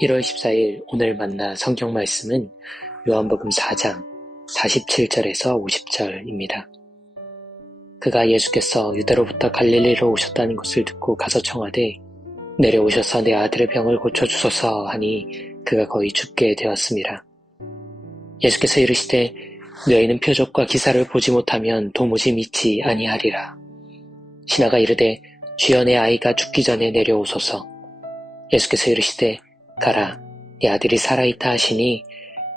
1월 14일 오늘 만나 성경 말씀은 요한복음 4장 47절에서 50절입니다. 그가 예수께서 유다로부터 갈릴리로 오셨다는 것을 듣고 가서 청하되 내려오셔서 내 아들의 병을 고쳐주소서 하니 그가 거의 죽게 되었습니다. 예수께서 이르시되 너희는 표적과 기사를 보지 못하면 도무지 믿지 아니하리라. 신하가 이르되 주여 내 아이가 죽기 전에 내려오소서. 예수께서 이르시되 가라, 네 아들이 살아있다 하시니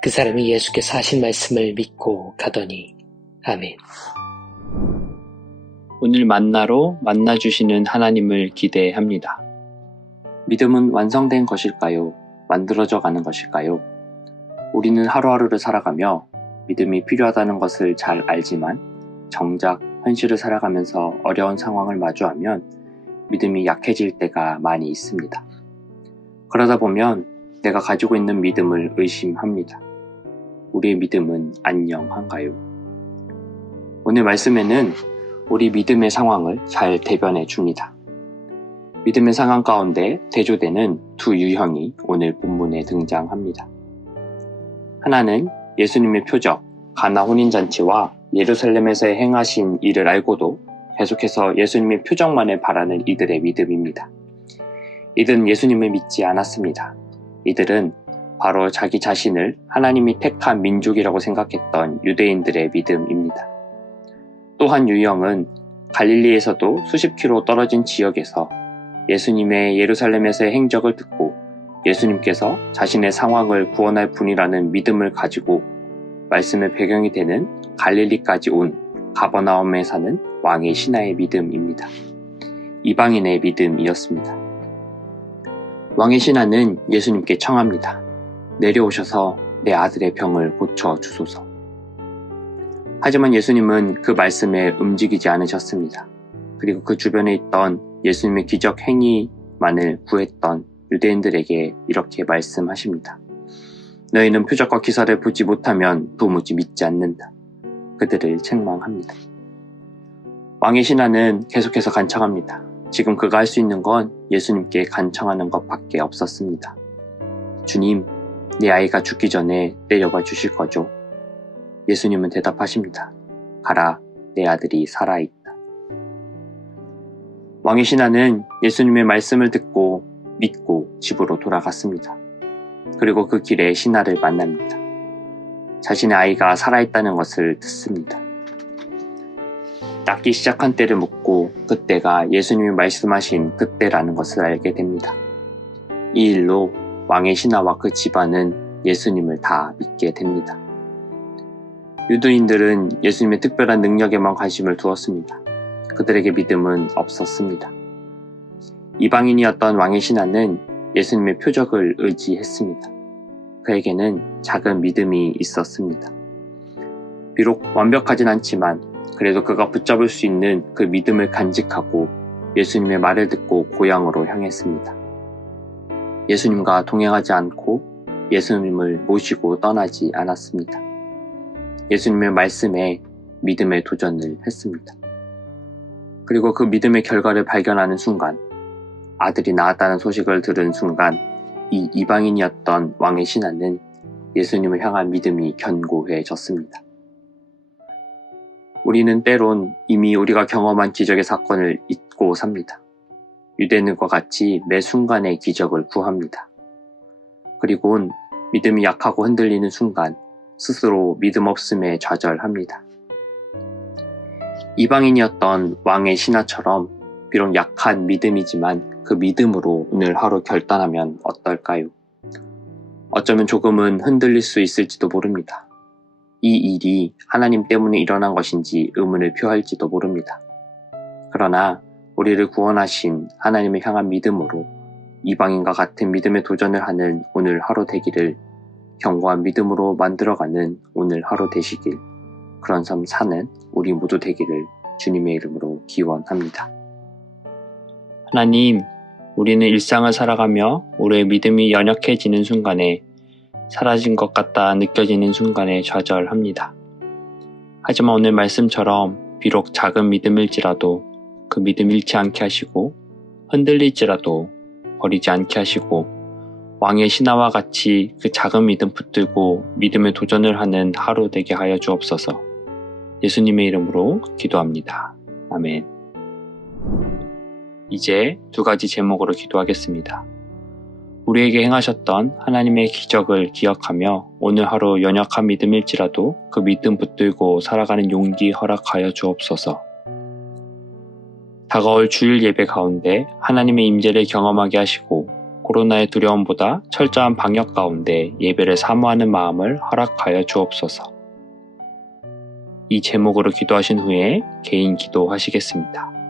그 사람이 예수께서 하신 말씀을 믿고 가더니. 아멘. 오늘 만나로 만나주시는 하나님을 기대합니다. 믿음은 완성된 것일까요? 만들어져 가는 것일까요? 우리는 하루하루를 살아가며 믿음이 필요하다는 것을 잘 알지만 정작 현실을 살아가면서 어려운 상황을 마주하면 믿음이 약해질 때가 많이 있습니다. 그러다 보면 내가 가지고 있는 믿음을 의심합니다. 우리의 믿음은 안녕한가요? 오늘 말씀에는 우리 믿음의 상황을 잘 대변해 줍니다. 믿음의 상황 가운데 대조되는 두 유형이 오늘 본문에 등장합니다. 하나는 예수님의 표적, 가나 혼인잔치와 예루살렘에서 행하신 일을 알고도 계속해서 예수님의 표적만을 바라는 이들의 믿음입니다. 이들은 예수님을 믿지 않았습니다. 이들은 바로 자기 자신을 하나님이 택한 민족이라고 생각했던 유대인들의 믿음입니다. 또 한 유형은 갈릴리에서도 수십 킬로 떨어진 지역에서 예수님의 예루살렘에서의 행적을 듣고 예수님께서 자신의 상황을 구원할 분이라는 믿음을 가지고 말씀의 배경이 되는 갈릴리까지 온 가버나움에 사는 왕의 신하의 믿음입니다. 이방인의 믿음이었습니다. 왕의 신하는 예수님께 청합니다. 내려오셔서 내 아들의 병을 고쳐주소서. 하지만 예수님은 그 말씀에 움직이지 않으셨습니다. 그리고 그 주변에 있던 예수님의 기적 행위만을 구했던 유대인들에게 이렇게 말씀하십니다. 너희는 표적과 기사를 보지 못하면 도무지 믿지 않는다. 그들을 책망합니다. 왕의 신하는 계속해서 간청합니다. 지금 그가 할 수 있는 건 예수님께 간청하는 것밖에 없었습니다. 주님, 내 아이가 죽기 전에 내려와 주실 거죠? 예수님은 대답하십니다. 가라, 내 아들이 살아있다. 왕의 신하는 예수님의 말씀을 듣고 믿고 집으로 돌아갔습니다. 그리고 그 길에 신하를 만납니다. 자신의 아이가 살아있다는 것을 듣습니다. 낫기 시작한 때를 묻고 그때가 예수님이 말씀하신 그때라는 것을 알게 됩니다. 이 일로 왕의 신하와 그 집안은 예수님을 다 믿게 됩니다. 유대인들은 예수님의 특별한 능력에만 관심을 두었습니다. 그들에게 믿음은 없었습니다. 이방인이었던 왕의 신하는 예수님의 표적을 의지했습니다. 그에게는 작은 믿음이 있었습니다. 비록 완벽하진 않지만 그래도 그가 붙잡을 수 있는 그 믿음을 간직하고 예수님의 말을 듣고 고향으로 향했습니다. 예수님과 동행하지 않고 예수님을 모시고 떠나지 않았습니다. 예수님의 말씀에 믿음의 도전을 했습니다. 그리고 그 믿음의 결과를 발견하는 순간, 아들이 낳았다는 소식을 들은 순간 이 이방인이었던 왕의 신하는 예수님을 향한 믿음이 견고해졌습니다. 우리는 때론 이미 우리가 경험한 기적의 사건을 잊고 삽니다. 유대인과 같이 매 순간에 기적을 구합니다. 그리고는 믿음이 약하고 흔들리는 순간 스스로 믿음 없음에 좌절합니다. 이방인이었던 왕의 신하처럼 비록 약한 믿음이지만 그 믿음으로 오늘 하루 결단하면 어떨까요? 어쩌면 조금은 흔들릴 수 있을지도 모릅니다. 이 일이 하나님 때문에 일어난 것인지 의문을 표할지도 모릅니다. 그러나 우리를 구원하신 하나님을 향한 믿음으로 이방인과 같은 믿음의 도전을 하는 오늘 하루 되기를, 견고한 믿음으로 만들어가는 오늘 하루 되시길, 그런 삶 사는 우리 모두 되기를 주님의 이름으로 기원합니다. 하나님, 우리는 일상을 살아가며 우리의 믿음이 연약해지는 순간에, 사라진 것 같다 느껴지는 순간에 좌절합니다. 하지만 오늘 말씀처럼 비록 작은 믿음일지라도 그 믿음 잃지 않게 하시고 흔들릴지라도 버리지 않게 하시고 왕의 신하와 같이 그 작은 믿음 붙들고 믿음의 도전을 하는 하루 되게 하여 주옵소서. 예수님의 이름으로 기도합니다. 아멘. 이제 두 가지 제목으로 기도하겠습니다. 우리에게 행하셨던 하나님의 기적을 기억하며 오늘 하루 연약한 믿음일지라도 그 믿음 붙들고 살아가는 용기 허락하여 주옵소서. 다가올 주일 예배 가운데 하나님의 임재를 경험하게 하시고 코로나의 두려움보다 철저한 방역 가운데 예배를 사모하는 마음을 허락하여 주옵소서. 이 제목으로 기도하신 후에 개인 기도하시겠습니다.